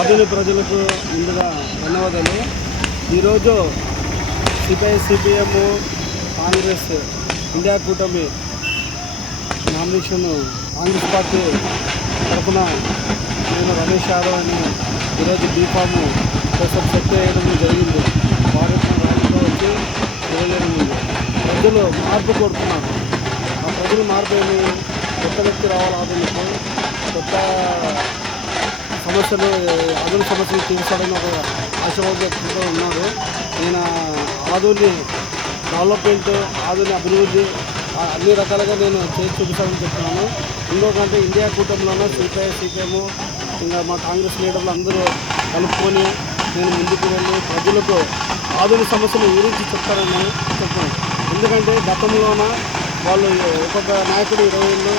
ఆధునిక ప్రజలకు ముందుగా ధన్యవాదాలు. ఈరోజు సిపిఐ, సిపిఎం, కాంగ్రెస్, ఇండియా కూటమి నామినేషన్ కాంగ్రెస్ పార్టీ తరఫున నేను రమేష్ యాదవ్ అని ఈరోజు బీఫామ్ కోసం సెట్ చేయడం జరిగింది. వారి ర్యాలీలో వచ్చి తెలియజేయడం ఉంది. ప్రజలు మార్పు కోరుతున్నారు. ఆ ప్రజలు మార్పు ఏమి, కొత్త వ్యక్తి రావాలి, కొత్త సమస్యలు, ఆధునిక సమస్యలు తీర్చాలని ఒక ఆశావాదంతో ఉన్నారు. నేను ఆధునిక డెవలప్మెంట్, ఆధునిక అభివృద్ధి అన్ని రకాలుగా నేను చేసి చూపిస్తానని చెప్తున్నాను. ఇంకొకంటే ఇండియా కూటమిలోనూ సిపిఐ, సిపిఎం, ఇంకా మా కాంగ్రెస్ లీడర్లు అందరూ కలుపుకొని నేను ముందుకు వెళ్ళి ప్రజలకు ఆధునిక సమస్యల గురించి చెప్తారని చెప్తాను. ఎందుకంటే గతంలోన వాళ్ళు ఒక్కొక్క నాయకుడు 20 ఏళ్ళు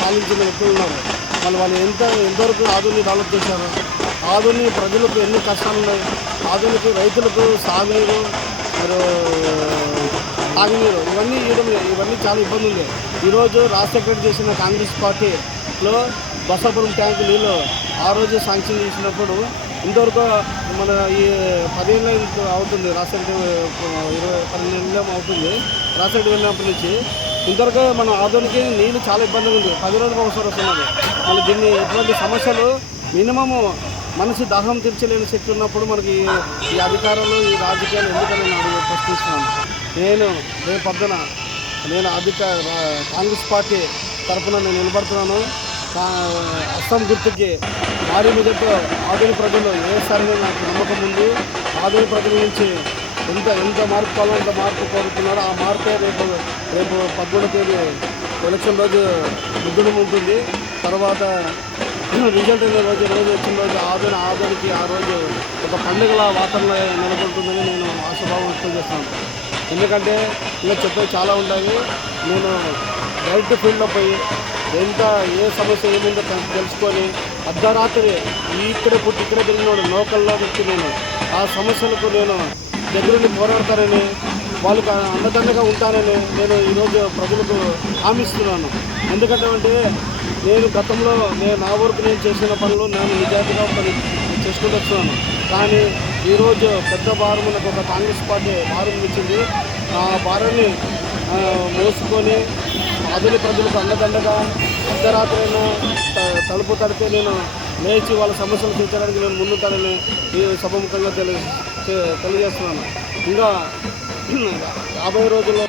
పాలించిన వ్యక్తులు ఉన్నారు. వాళ్ళు ఎంతవరకు ఆధునిక డెవలప్ చేశారు, ఆధునిక ప్రజలకు ఎన్ని కష్టాలు ఉన్నాయి, ఆధునిక రైతులకు సాగునీరు, తాగునీరు ఇవన్నీ చాలా ఇబ్బంది ఉంది. ఈరోజు రాజశేఖర్ చేసిన కాంగ్రెస్ పార్టీలో బసాపురం ట్యాంకు నీళ్ళు ఆ రోజు శాంక్షన్ చేసినప్పుడు ఇంతవరకు మన ఈ 10 ఏళ్ళు అవుతుంది, రాజశేఖర్ 12 ఏళ్ళు అవుతుంది రాజశేఖర్ వెళ్ళినప్పటి నుంచి ఇంతవరకు మన ఆధునిక నీళ్ళు చాలా ఇబ్బందిగా ఉంది. 10 రోజులకు ఒకసారి వస్తున్నది. మళ్ళీ దీన్ని ఎటువంటి సమస్యలు మినిమము మనిషి దాహం తీర్చలేని శక్తి ఉన్నప్పుడు మనకి ఈ అధికారులు, ఈ రాజకీయాలు ఎందుకని నేను ప్రశ్నిస్తున్నాను. నేను రేపొద్దున కాంగ్రెస్ పార్టీ తరఫున నేను నిలబడుతున్నాను. అస్సాం గుర్తుకి భారీ మెజార్టీతో ఆధునిక ప్రజలు వేస్తారని నాకు నమ్మకం ఉంది. ఆధునిక ప్రజల నుంచి ఎంత మార్పు కావాలో అంత మార్పు కోరుతున్నారు. ఆ మార్పే రేపు 14వ తేదీ ఎలక్షన్ రోజు ముద్దుడం ఉంటుంది. తర్వాత రిజల్ట్ అయిన రోజు వచ్చిన రోజు ఆధునికి ఆ రోజు ఒక పండుగల వాతావరణం నెలకొంటుందని నేను ఆశాభావం వ్యక్తం చేస్తాను. ఎందుకంటే ఇంకా చెప్పేవి చాలా ఉంటాయి. నేను డైరెక్ట్ ఫీల్డ్లో పోయి ఏ సమస్య ఏముందో తెలుసుకొని అర్ధరాత్రి ఇక్కడే తిరిగినాడు లోకల్లో వ్యక్తి నేను ఆ సమస్యలకు నేను దగ్గరుండి పోరాడతానని, వాళ్ళకు అండదండగా ఉంటానని నేను ఈరోజు ప్రజలకు హామీస్తున్నాను. ఎందుకంటే నేను గతంలో నా వరకు నేను చేసిన పనులు నేను నిజాయితీగా చేసుకుంటూ వస్తున్నాను. కానీ ఈరోజు పెద్ద భారం నాకు ఒక కాంగ్రెస్ పార్టీ భారం ఇచ్చింది. ఆ భారాన్ని మోసుకొని ఆధునిక ప్రజలకు అండదండగా అర్ధరాత్రి అయినా తలుపు తడితే నేను లేచి వాళ్ళ సమస్యలు తీర్చడానికి నేను ముందుంటానని ఈ సభముఖంగా తెలియజేస్తున్నాను. ఇంకా 50 రోజుల్లో